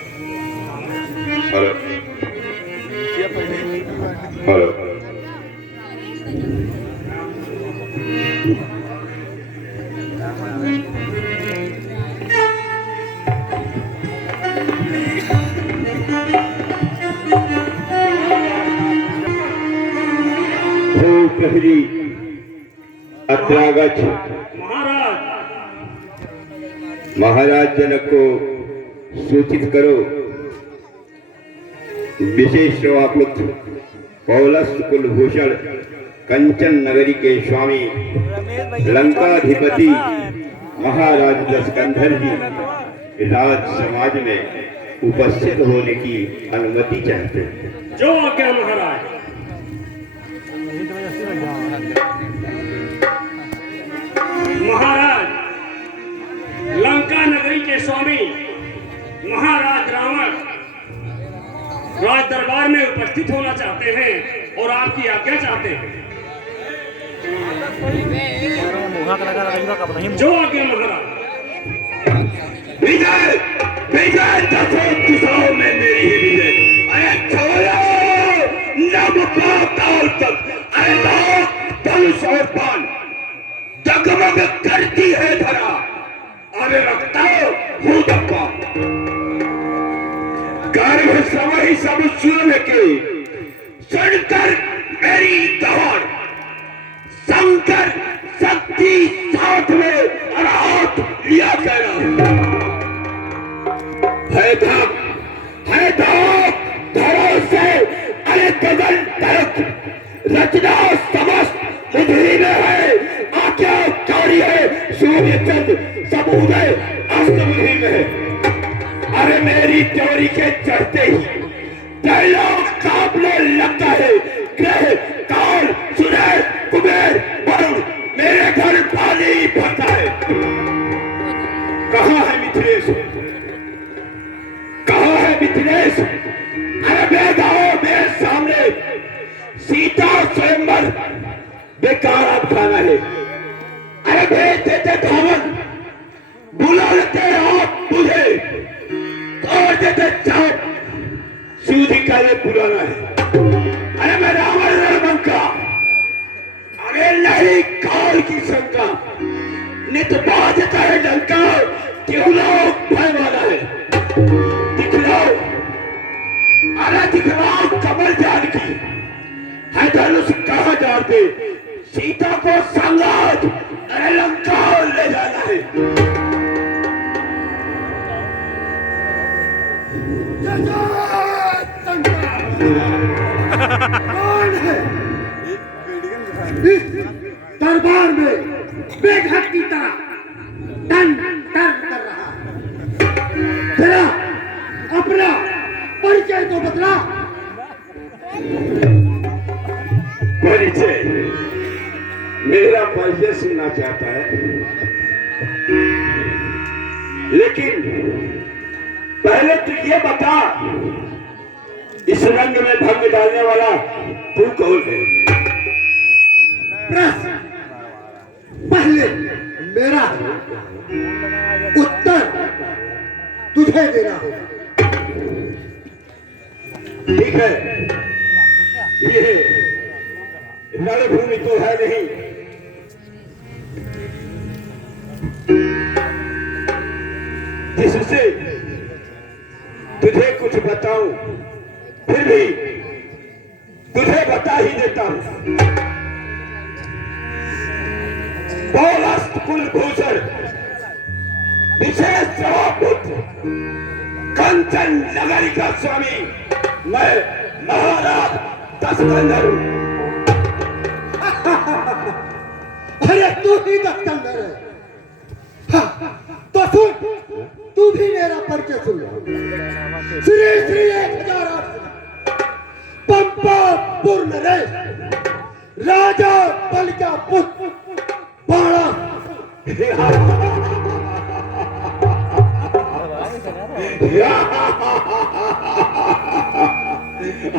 Hello hello. हो प्रहरी अत्रागत महाराज जनक को सूचित करो। विशेष सेवापुत्र पौलस कुलभूषण कंचन नगरी के स्वामी लंकाधिपति महाराज दशकंधर जी राज समाज में उपस्थित होने की अनुमति चाहते हैं। जो आज्ञा महाराज। महाराज लंका नगरी के स्वामी महाराज रावण राज दरबार में उपस्थित होना चाहते हैं और आपकी आज्ञा चाहते हैं। जो आज्ञा महाराज। विजय विजय दसों दिशाओं में मेरी ही विजय। अरे छोड़ो नभ पाताल तक। अरे धनुष और बाण जगमग करती है धरा। अरे रखता हूँ धक्का गर्भ समय सब सूर्य के सुनकर मेरी दौड़ शंकर शक्ति साथ में और हाथ लिया कहना है धरो से। अरे गगन तक रचना समस्त मुझी में है। आज्ञा जारी है सूर्य चंद्र सब उदय अस्त मुझी में है। अरे मेरी चोरी के चढ़ते ही त्रैलोक कांपने लगता है। ग्रह काल सूर्य कुबेर वरुण मेरे घर पानी भरता है। कहाँ है मिथिलेश? कहाँ है मिथिलेश? अरे भेद आओ मेरे सामने। सीता स्वयंवर बेकार आप खाना है। अरे भेज देते धावन बुला लेते आप मुझे और देते चाप सूझी का ये पुराना है। अरे मैं रावण रणबंका। अरे नहीं काल की शंका नित बाजता है डंका। क्यों लोग भय वाला है दिखलाओ। अरे दिखलाओ कमल जान की है धनुष कहाँ जाते। सीता को संगात अरे लंका ले जाना है। कौन है इस दरबार में बेघर की तरह टन टन कर रहा है? जरा अपना परिचय तो बदला। परिचय? मेरा परिचय सुनना चाहता है, लेकिन पहले तो ये बता इस रंग में भंग डालने वाला तू कौन है? प्रश्न पहले मेरा है, उत्तर तुझे देना होगा। ठीक है, ये रणभूमि तो है नहीं, जिससे तुझे कुछ बताऊं, फिर भी तुझे बता ही देता हूं। पौलस कुलभूषण विशेष सेवापुत्र कंचन नगरी का स्वामी मैं महाराज दशकंधर हूं। अरे तू ही दशकंधर है? तो सुन, तू भी मेरा परिचय सुन। श्री श्री 1008 पंपा पूर्ण नरेश राजा बल का पुत्र बाणा।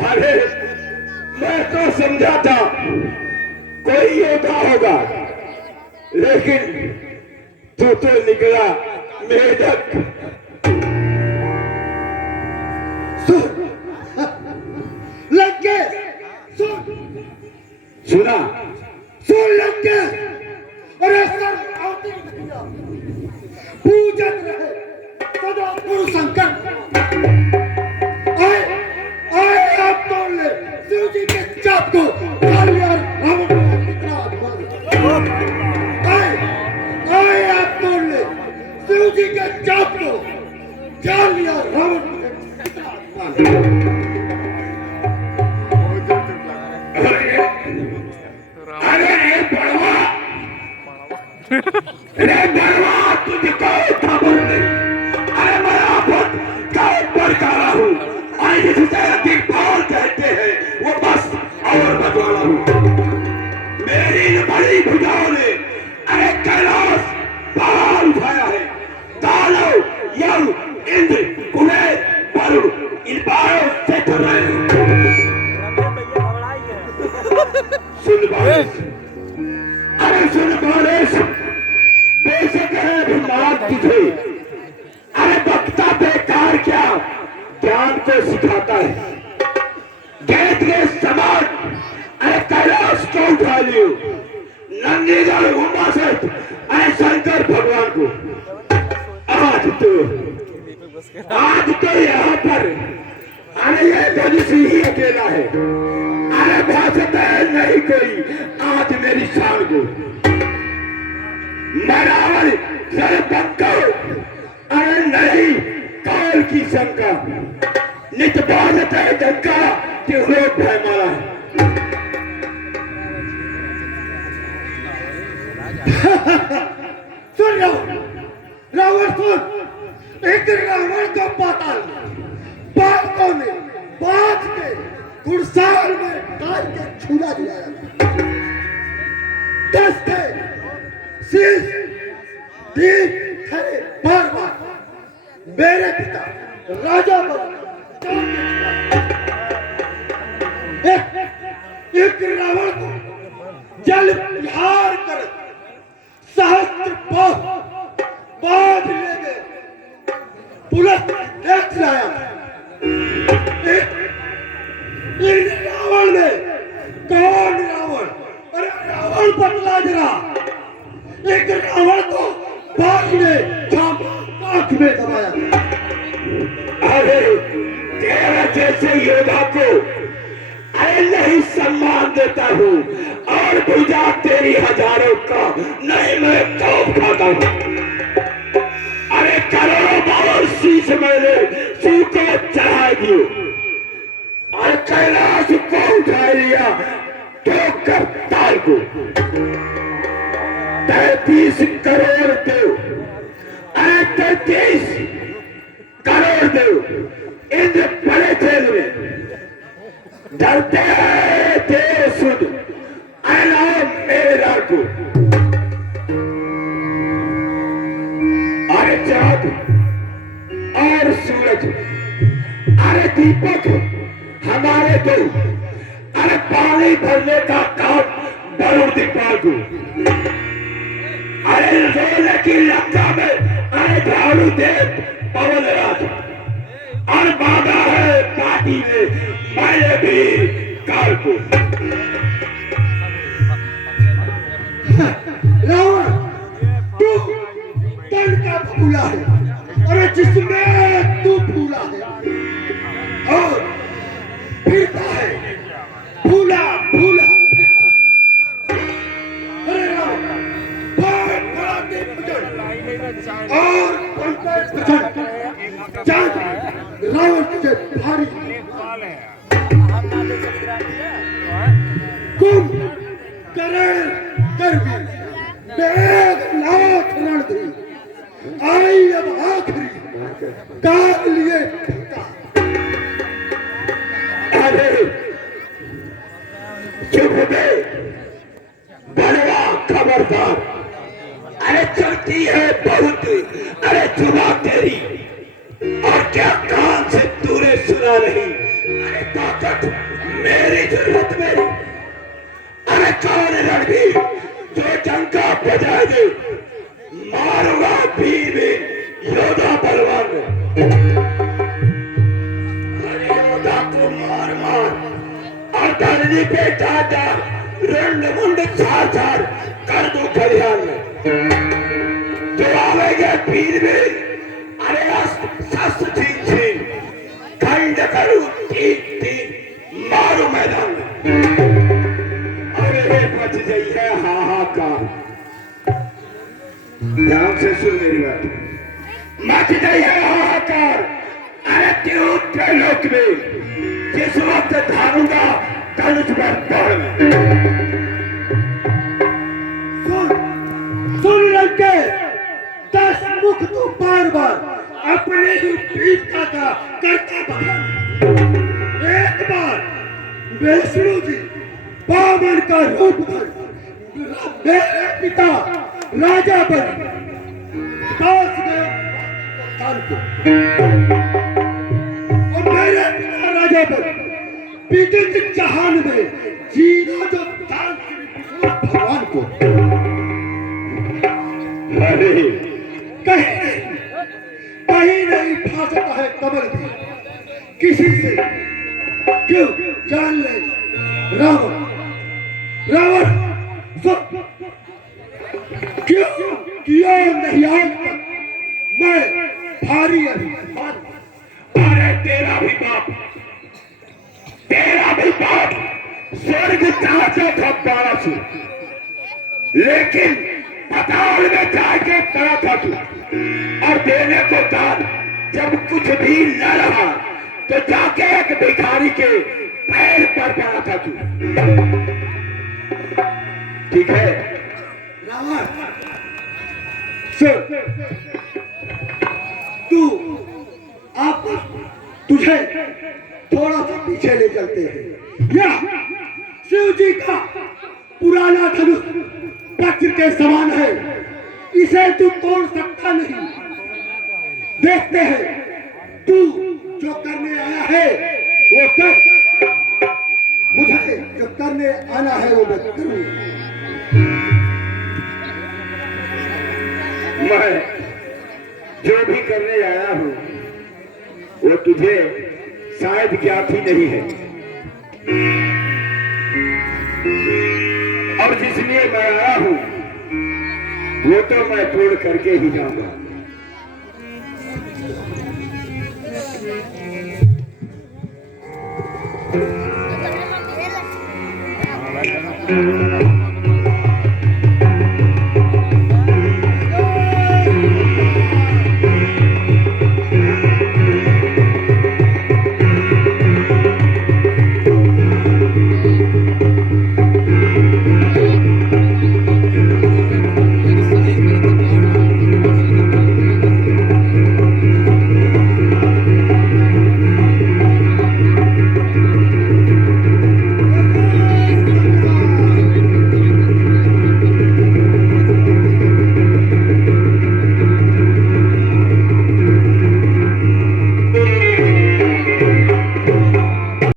अरे मैं तो समझा था कोई योद्धा होगा, लेकिन तू तो निकला मेढक। सुन लंकेश, सुन, सुना? सुन लंकेश, अरे सर पूजन रहे सदा गुरु शंकर। आए आए आप तोड़ ले शिव जी के चाप को, कालियार रावण को कितना अभिमान। आए आए आप तोड़ ले शिव जी के चाप को, कालियार रावण को कितना अभिमान। अरे बड़वा, अरे बड़वा, तुझको खबर नहीं। अरे मैं आफत का ऊपर काला हूँ, और जिसे दिग्पाल कहते हैं वो बस और बदवाला हूँ। मेरी इन बड़ी भुजाओं ने अरे कैलाश पहाड़ उठाया है। दानव, यम, इंद्र, कुबेर, वरुण इन बारों से कर रहे हैं। सुन बारिश, अरे सुन बारिश, बेशक है अभिमान तुझे। अरे वक्ता बेकार क्या ज्ञान को सिखाता है। गैत के समान अरे कैलाश को उठा लियो, नंदीगढ़ उमा से अरे शंकर भगवान को। आज तो यहाँ पर अरे ये मनुष्य ही अकेला है। अरे भाषा नहीं कोई आज मेरी शान को। मरावल पंखो, अरे नहीं काल की शंका, नित बात है डंका कि हो भय मारा। सुन रावण सुन, एक रावण को पाताल बालकों ने बांध के गुड़साल में डाल के छुरा दिलाया। दस थे शीश दीप खड़े बार बार मेरे पिता राजा एक रावण को जल विहार कर सहस्त्र बांध ले गए, पुलिस देख लाया। रावण ने कौन रावण? अरे रावण बतला जरा। एक रावण को बाघ ने आंख में दबाया। अरे तेरा जैसे योद्धा को अरे नहीं सम्मान देता हूँ, और पूजा तेरी हजारों का नहीं मैं कौन खाता हूँ। अरे करोड़ों बार शीश मैंने शिव को चढ़ा दियो, और कैलाश को उठा लिया तो करताल को। 33 करोड़ दो, अरे 33 करोड़ दो। इंद्र बड़े जेल में डरते थे सुध, अरे मेरा को। अरे चाँद और सूरज, अरे दीपक हमारे दो, अरे पानी भरने का काम वरुण दीपाल को। अरे रोने की लंका में अरे भालू देव पवन राज, और बाधा है पार्टी में मैं भी काल को। रावण तू तन का फूला है, अरे जिसमें तू फूला है और फिरता है फूला फूला। अरे रावण बहुत बड़ा देव और रावण तुझे भारी कुंभ करण करवी बेग लाख रणधीर, आई अब आखिरी काल लिए अरे चुप बे बड़वा खबरदार। अरे चलती है बहुत अरे जुबा तेरी, और क्या कान से तूने सुना नहीं। अरे ताकत मेरी जरूरत मेरी। अरे कौन रणवीर जो डंका बजा दे, मारूंगा भीम योद्धा बलवान। धरनी पे जाता रुंड मुंड छार छार कर दो खरियान में जो आवेगा पीर में अरे सस छीन छीन खंड करूं तीन तीन मारू मैदान में अरे बच जाइए हाहाकार ध्यान से सुन मेरी बात मच जाइए हाहाकार अरे त्यों त्रिलोक में जिस वक्त धारूंगा धनुष पर दौड़ में सुन लंके 10 मुख तू बार बार अपने ही पीठा का करता बता एक बार विष्णु जी बामन का रूप धर मेरे पिता राजा बन दास गए कान को और मेरे पिता राजा बन विदित जहान में जीना जो दान भगवान को अरे कहीं नहीं फांसता है कमल भी किसी से क्यों जान ले रावण रावण क्यों किया नहीं आज तक मैं भारी अभिमान अरे तेरा भी बाप स्वर्ग चाहता था 1200 लेकिन पताल में जाके पड़ा था तू और देने को दान जब कुछ भी न रहा तो जाके एक भिखारी के पैर पर पड़ा था तू ठीक है रावण तू आप तुझे थोड़ा सा पीछे ले चलते हैं यह शिव जी का पुराना धनुष वज्र के समान है इसे तू तोड़ सकता नहीं देखते हैं तू जो करने आया है वो कर मुझे जो करने आना है वो मैं करूंगा मैं जो भी करने आया हूं वो तुझे शायद ज्ञात ही नहीं है और जिसलिए मैं आया हूं वो तो मैं पूर्ण करके ही जाऊंगा